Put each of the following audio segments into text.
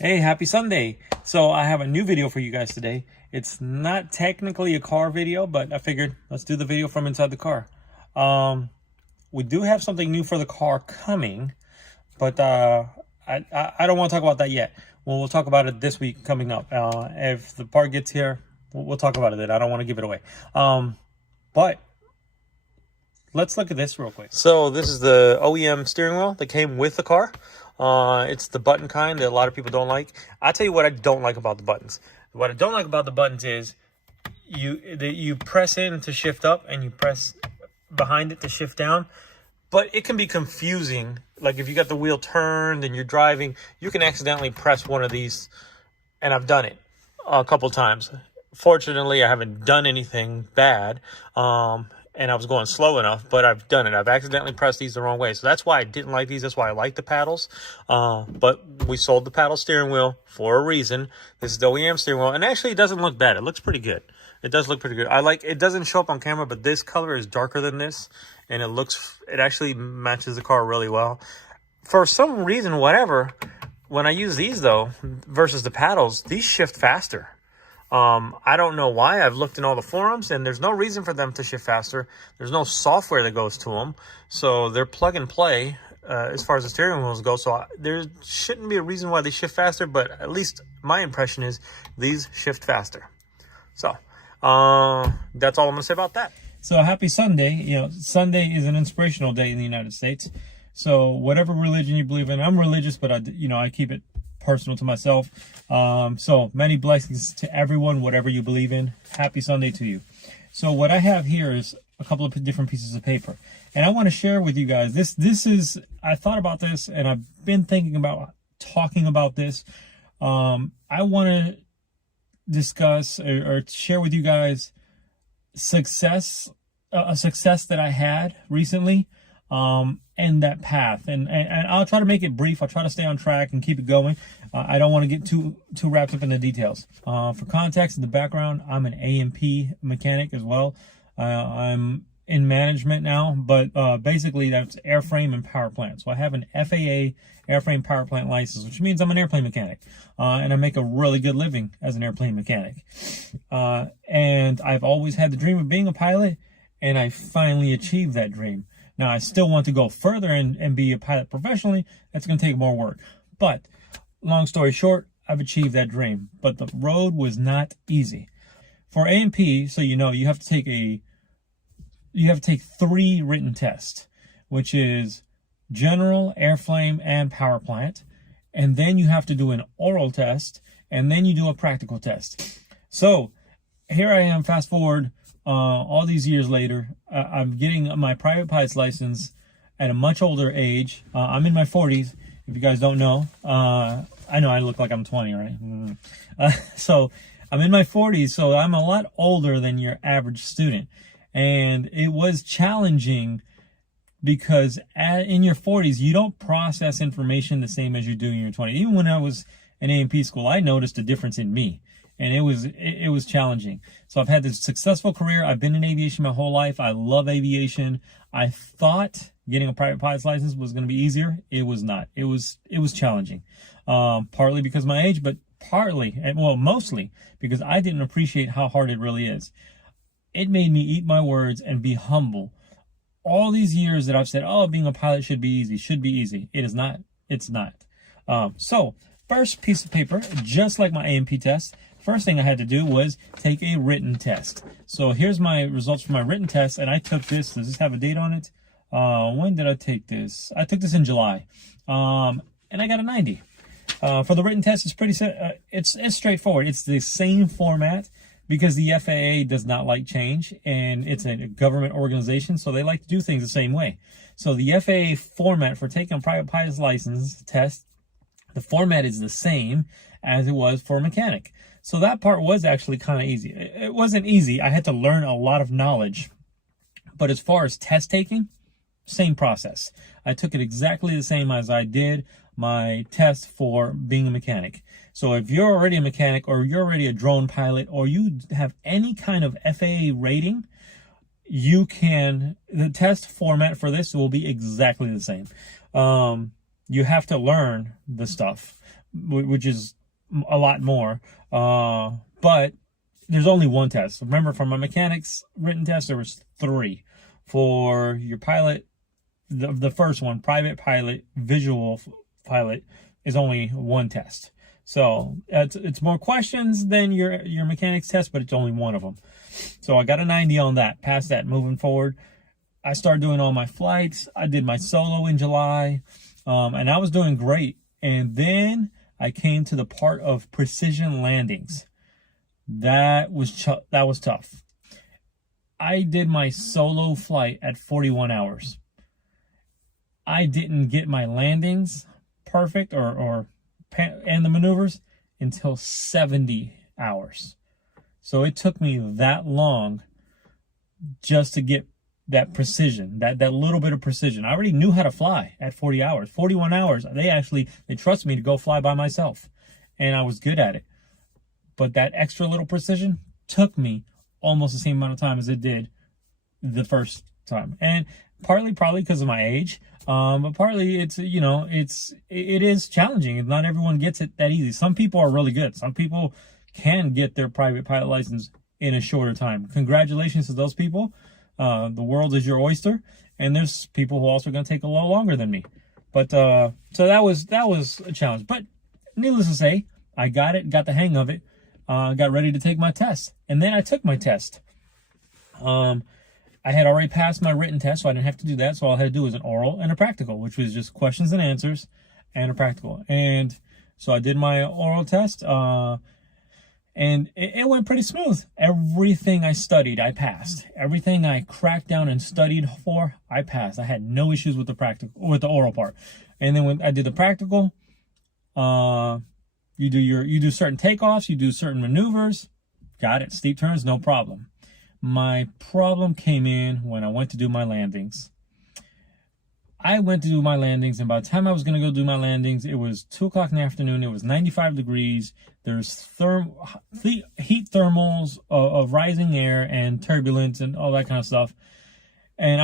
Hey, happy Sunday. So I have a new video for you guys today. It's not technically a car video, but I figured let's do the video from inside the car. We do have something new for the car coming, but I don't want to talk about that yet. We'll talk about it this week coming up. If the part gets here, we'll talk about it then. I don't want to give it away. But let's look at this real quick. So this is the OEM steering wheel that came with the car. It's the button kind that a lot of people don't like. I'll tell you what I don't like about the buttons. What I don't like about the buttons is you press in to shift up and you press behind it to shift down. But it can be confusing. Like if you got the wheel turned and you're driving, you can accidentally press one of these. And I've done it a couple times. Fortunately, I haven't done anything bad. And I was going slow enough, but I've done it. I've accidentally pressed these the wrong way. So that's why I didn't like these. That's why I like the paddles. But we sold the paddle steering wheel for a reason. This is the OEM steering wheel. And actually, it doesn't look bad. It looks pretty good. It does look pretty good. It doesn't show up on camera, but this color is darker than this. And it actually matches the car really well. For some reason, whatever, when I use these, though, versus the paddles, these shift faster. I don't know why. I've looked in all the forums and there's no reason for them to shift faster. There's no software that goes to them. So they're plug and play as far as the steering wheels go. So there shouldn't be a reason why they shift faster, but at least my impression is these shift faster. So that's all I'm going to say about that. So happy Sunday. You know, Sunday is an inspirational day in the United States. So whatever religion you believe in, I'm religious, but I keep it personal to myself. So many blessings to everyone, whatever you believe in. Happy Sunday to you. So what I have here is a couple of different pieces of paper, and I want to share with you guys. I thought about this, and I've been thinking about talking about this. I want to discuss or share with you guys a success that I had recently. And that path, and I'll try to make it brief. I'll try to stay on track and keep it going. I don't want to get too wrapped up in the details. For context in the background, I'm an A&P mechanic as well. I'm in management now, but basically that's airframe and power plant. So I have an FAA airframe power plant license, which means I'm an airplane mechanic, and I make a really good living as an airplane mechanic. And I've always had the dream of being a pilot, and I finally achieved that dream. Now, I still want to go further and be a pilot professionally. That's going to take more work. But long story short, I've achieved that dream. But the road was not easy. For A&P, so you have to take 3 written tests, which is general, airframe, and power plant. And then you have to do an oral test, and then you do a practical test. So here I am, fast forward. All these years later, I'm getting my private pilot's license at a much older age. I'm in my 40s, if you guys don't know. I know I look like I'm 20, right? So I'm in my 40s, so I'm a lot older than your average student. And it was challenging because in your 40s, you don't process information the same as you do in your 20s. Even when I was in A&P school, I noticed a difference in me. And it was challenging. So I've had this successful career. I've been in aviation my whole life. I love aviation. I thought getting a private pilot's license was going to be easier. It was not. It was challenging. Partly because of my age, but mostly because I didn't appreciate how hard it really is. It made me eat my words and be humble. All these years that I've said, oh, being a pilot should be easy. It is not. It's not. So first piece of paper, just like my A&P test, first thing I had to do was take a written test. So here's my results for my written test, and I took this. Does this have a date on it? When did I take this? I took this in July, and I got a 90. For the written test, it's straightforward. It's the same format because the FAA does not like change, and it's a government organization, so they like to do things the same way. So the FAA format for taking a private pilot's license test, the format is the same as it was for a mechanic. So that part was actually kind of easy. It wasn't easy. I had to learn a lot of knowledge. But as far as test taking, same process. I took it exactly the same as I did my test for being a mechanic. So if you're already a mechanic or you're already a drone pilot or you have any kind of FAA rating, the test format for this will be exactly the same. You have to learn the stuff. which is a lot more. But there's only one test. Remember, for my mechanics written test, there was 3. For your pilot, the first one, private pilot, visual pilot, is only 1 test. So it's more questions than your mechanics test, but it's only 1 of them. So I got a 90 on that. Past that, moving forward, I started doing all my flights. I did my solo in July, and I was doing great. And then I came to the part of precision landings. That was tough. I did my solo flight at 41 hours. I didn't get my landings perfect and the maneuvers until 70 hours. So it took me that long just to get that precision, that little bit of precision. I already knew how to fly at 40 hours. 41 hours, they trust me to go fly by myself, and I was good at it. But that extra little precision took me almost the same amount of time as it did the first time. And partly probably because of my age, but partly it is challenging. Not everyone gets it that easy. Some people are really good. Some people can get their private pilot license in a shorter time. Congratulations to those people. The world is your oyster, and there's people who are also going to take a little longer than me. But so that was a challenge. But needless to say, I got the hang of it. Got ready to take my test, and then I took my test. I had already passed my written test, so I didn't have to do that. So all I had to do was an oral and a practical, which was just questions and answers and a practical. And so I did my oral test, and it went pretty smooth. Everything I studied, I passed. Everything I cracked down and studied for, I passed. I had no issues with the oral part. And then when I did the practical, you do certain takeoffs, you do certain maneuvers. Got it. Steep turns, no problem. My problem came in when I went to do my landings. I went to do my landings, and by the time I was going to go do my landings, it was 2 o'clock in the afternoon. It was 95 degrees. There's heat thermals of rising air and turbulence and all that kind of stuff. And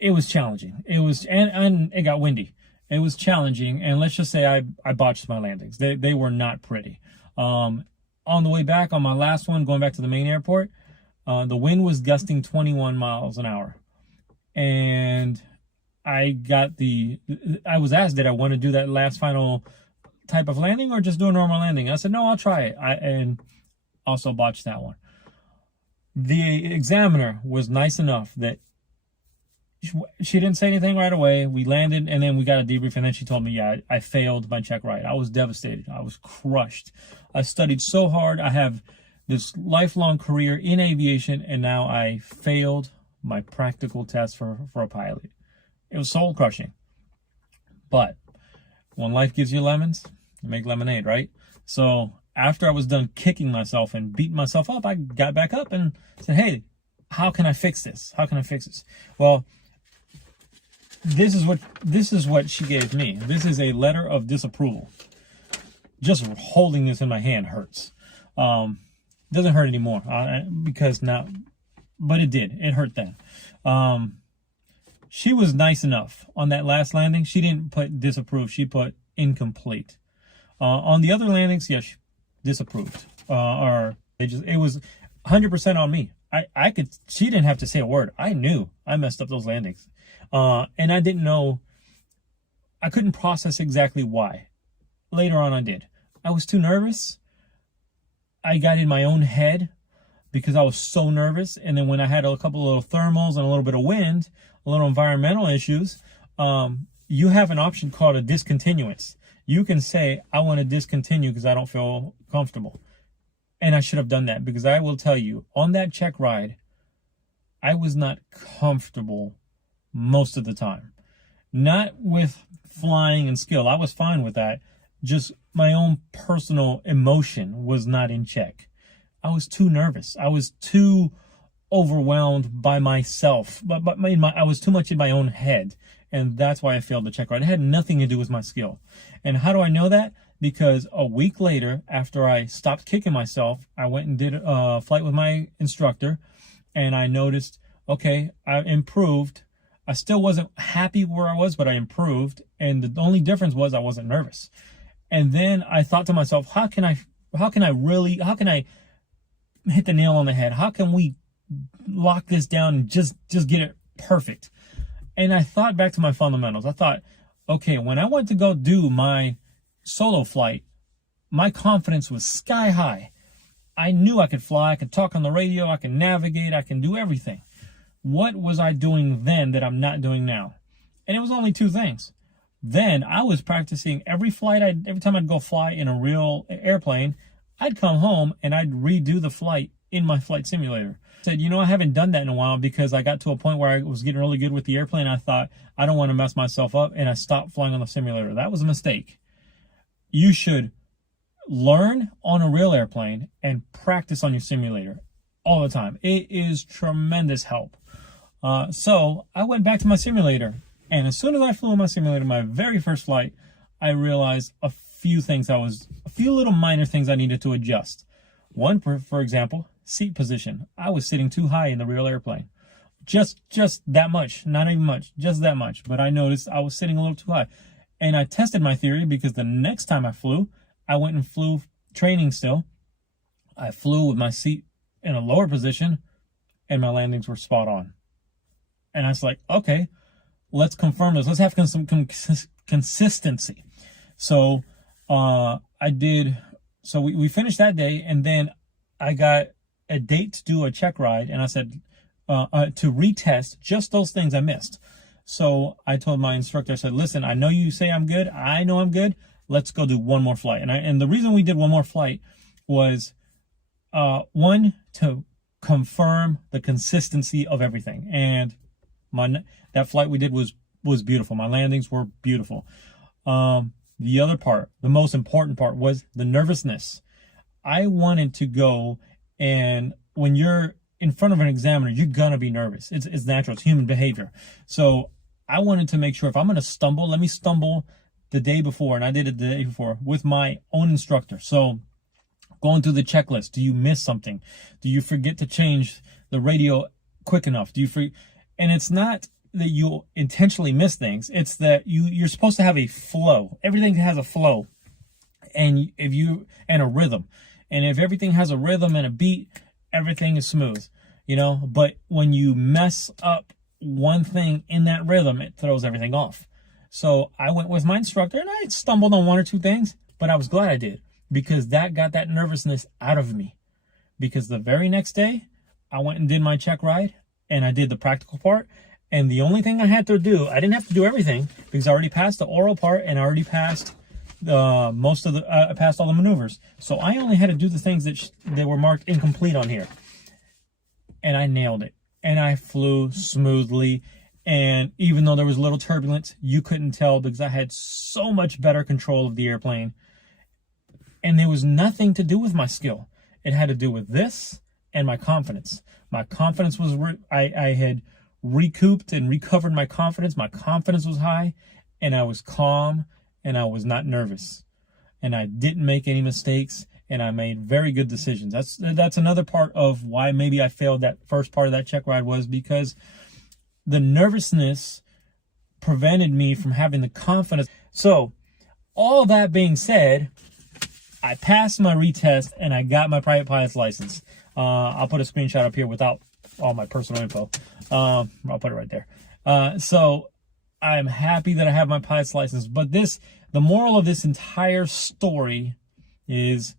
it was challenging. And it got windy. It was challenging, and let's just say I botched my landings. They were not pretty. On the way back, on my last one, going back to the main airport, the wind was gusting 21 miles an hour. And I was asked, did I want to do that last final type of landing or just do a normal landing? I said, no, I'll try it. And also botched that one. The examiner was nice enough that she didn't say anything right away. We landed, and then we got a debrief, and then she told me, yeah, I failed my check ride. I was devastated. I was crushed. I studied so hard. I have this lifelong career in aviation, and now I failed my practical test for a pilot. It was soul crushing. But when life gives you lemons, you make lemonade, right? So after I was done kicking myself and beating myself up, I got back up and said, hey, how can I fix this? How can I fix this? Well, this is what she gave me. This is a letter of disapproval. Just holding this in my hand hurts. Doesn't hurt anymore because now, but it did. It hurt then. She was nice enough on that last landing. She didn't put disapprove. She put incomplete. On the other landings, yes, disapproved. It was 100% on me. She didn't have to say a word. I knew I messed up those landings. And I didn't know, I couldn't process exactly why. Later on I did. I was too nervous. I got in my own head because I was so nervous. And then when I had a couple of little thermals and a little bit of wind, a little environmental issues, you have an option called a discontinuance. You can say, I want to discontinue because I don't feel comfortable. And I should have done that, because I will tell you, on that check ride, I was not comfortable most of the time. Not with flying and skill. I was fine with that. Just my own personal emotion was not in check. I was too nervous. I was too overwhelmed by myself. I was too much in my own head. And that's why I failed the check ride. It had nothing to do with my skill. And how do I know that? Because a week later, after I stopped kicking myself, I went and did a flight with my instructor. And I noticed, okay, I improved. I still wasn't happy where I was, but I improved. And the only difference was I wasn't nervous. And then I thought to myself, how can I hit the nail on the head? How can we lock this down and just get it perfect? And I thought back to my fundamentals. I thought, okay, when I went to go do my solo flight, my confidence was sky high. I knew I could fly, I could talk on the radio, I can navigate, I can do everything. What was I doing then that I'm not doing now? And it was only two things. Then I was practicing every time I'd go fly in a real airplane, I'd come home and I'd redo the flight in my flight simulator. I said, I haven't done that in a while because I got to a point where I was getting really good with the airplane. I thought, I don't want to mess myself up, and I stopped flying on the simulator. That was a mistake. You should learn on a real airplane and practice on your simulator all the time. It is tremendous help. So I went back to my simulator, and as soon as I flew in my simulator, my very first flight, I realized a few little minor things I needed to adjust. One, for example, seat position. I was sitting too high in the real airplane. Just that much, not even much, just that much. But I noticed I was sitting a little too high. And I tested my theory because the next time I flew, I went and flew training still. I flew with my seat in a lower position and my landings were spot on. And I was like, okay, let's confirm this. Let's have some consistency. So we finished that day, and then I got a date to do a check ride, and I said to retest just those things I missed. So I told my instructor, I said, listen, I know you say I'm good. I know I'm good. Let's go do one more flight. And the reason we did one more flight was, one, to confirm the consistency of everything. And that flight we did was beautiful. My landings were beautiful. The other part, the most important part, was the nervousness. I wanted to go, and when you're in front of an examiner, you're going to be nervous. It's natural. It's human behavior. So I wanted to make sure if I'm going to stumble, let me stumble the day before. And I did it the day before with my own instructor. So going through the checklist, do you miss something? Do you forget to change the radio quick enough? And it's not that you intentionally miss things. It's that you're supposed to have a flow. Everything has a flow and a rhythm. And if everything has a rhythm and a beat, everything is smooth, but when you mess up one thing in that rhythm, it throws everything off. So I went with my instructor and I stumbled on one or two things, but I was glad I did, because that got that nervousness out of me. Because the very next day I went and did my check ride, and I did the practical part. And the only thing I had to do, I didn't have to do everything, because I already passed the oral part and I already passed I passed all the maneuvers. So I only had to do the things that were marked incomplete on here. And I nailed it. And I flew smoothly. And even though there was a little turbulence, you couldn't tell, because I had so much better control of the airplane. And there was nothing to do with my skill. It had to do with this and my confidence. My confidence was, I had recouped and recovered my confidence. My confidence was high, and I was calm, and I was not nervous, and I didn't make any mistakes, and I made very good decisions. That's another part of why maybe I failed that first part of that check ride, was because the nervousness prevented me from having the confidence. So all that being said, I passed my retest and I got my private pilot's license. I'll put a screenshot up here without all my personal info. I'll put it right there. So I'm happy that I have my pilot's license. But the moral of this entire story is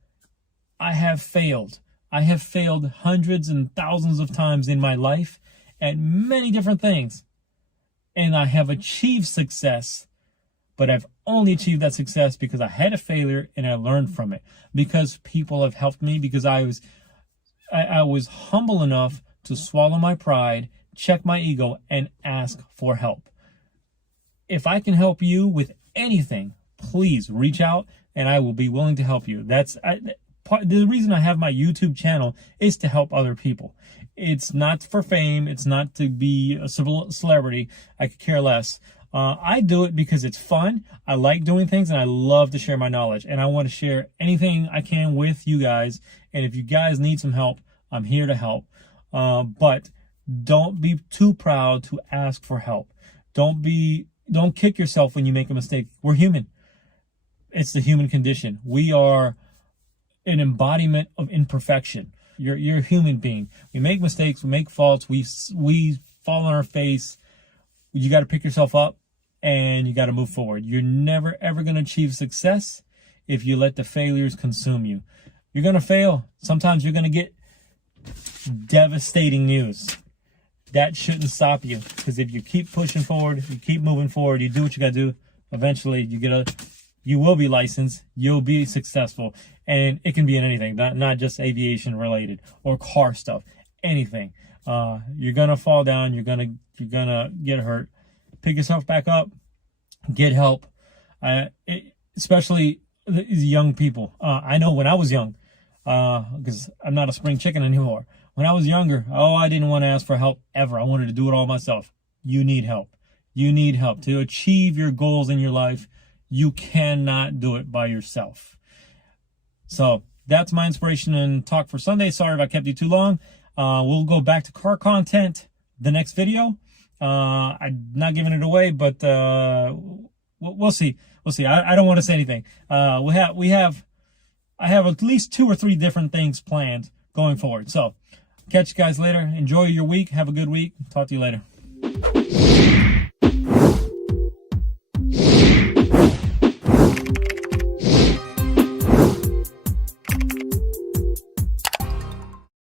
I have failed. I have failed hundreds and thousands of times in my life at many different things. And I have achieved success, but I've only achieved that success because I had a failure and I learned from it. Because people have helped me, because I was humble enough to swallow my pride, check my ego, and ask for help. If I can help you with anything, please reach out and I will be willing to help you. The reason I have my YouTube channel is to help other people. It's not for fame. It's not to be a celebrity. I could care less. I do it because it's fun. I like doing things and I love to share my knowledge. And I want to share anything I can with you guys. And if you guys need some help, I'm here to help. But don't be too proud to ask for help. Don't kick yourself when you make a mistake. We're human. It's the human condition. We are an embodiment of imperfection. You're a human being. We make mistakes, we make faults, we fall on our face. You got to pick yourself up and you got to move forward. You're never ever going to achieve success if you let the failures consume you. You're going to fail. Sometimes you're going to get devastating news. That shouldn't stop you, because if you keep pushing forward, you keep moving forward, you do what you got to do, eventually you will be licensed, you'll be successful. And it can be in anything, not just aviation related or car stuff, anything. You're going to fall down, you're going to get hurt. Pick yourself back up, get help. Especially the young people. I know when I was young, because I'm not a spring chicken anymore. When I was younger, I didn't want to ask for help ever. I wanted to do it all myself. You need help. You need help to achieve your goals in your life. You cannot do it by yourself. So that's my inspiration and talk for Sunday. Sorry if I kept you too long. We'll go back to car content the next video. I'm not giving it away, but we'll see. We'll see. I don't want to say anything. I have at least 2 or 3 different things planned going forward. So catch you guys later. Enjoy your week. Have a good week. Talk to you later.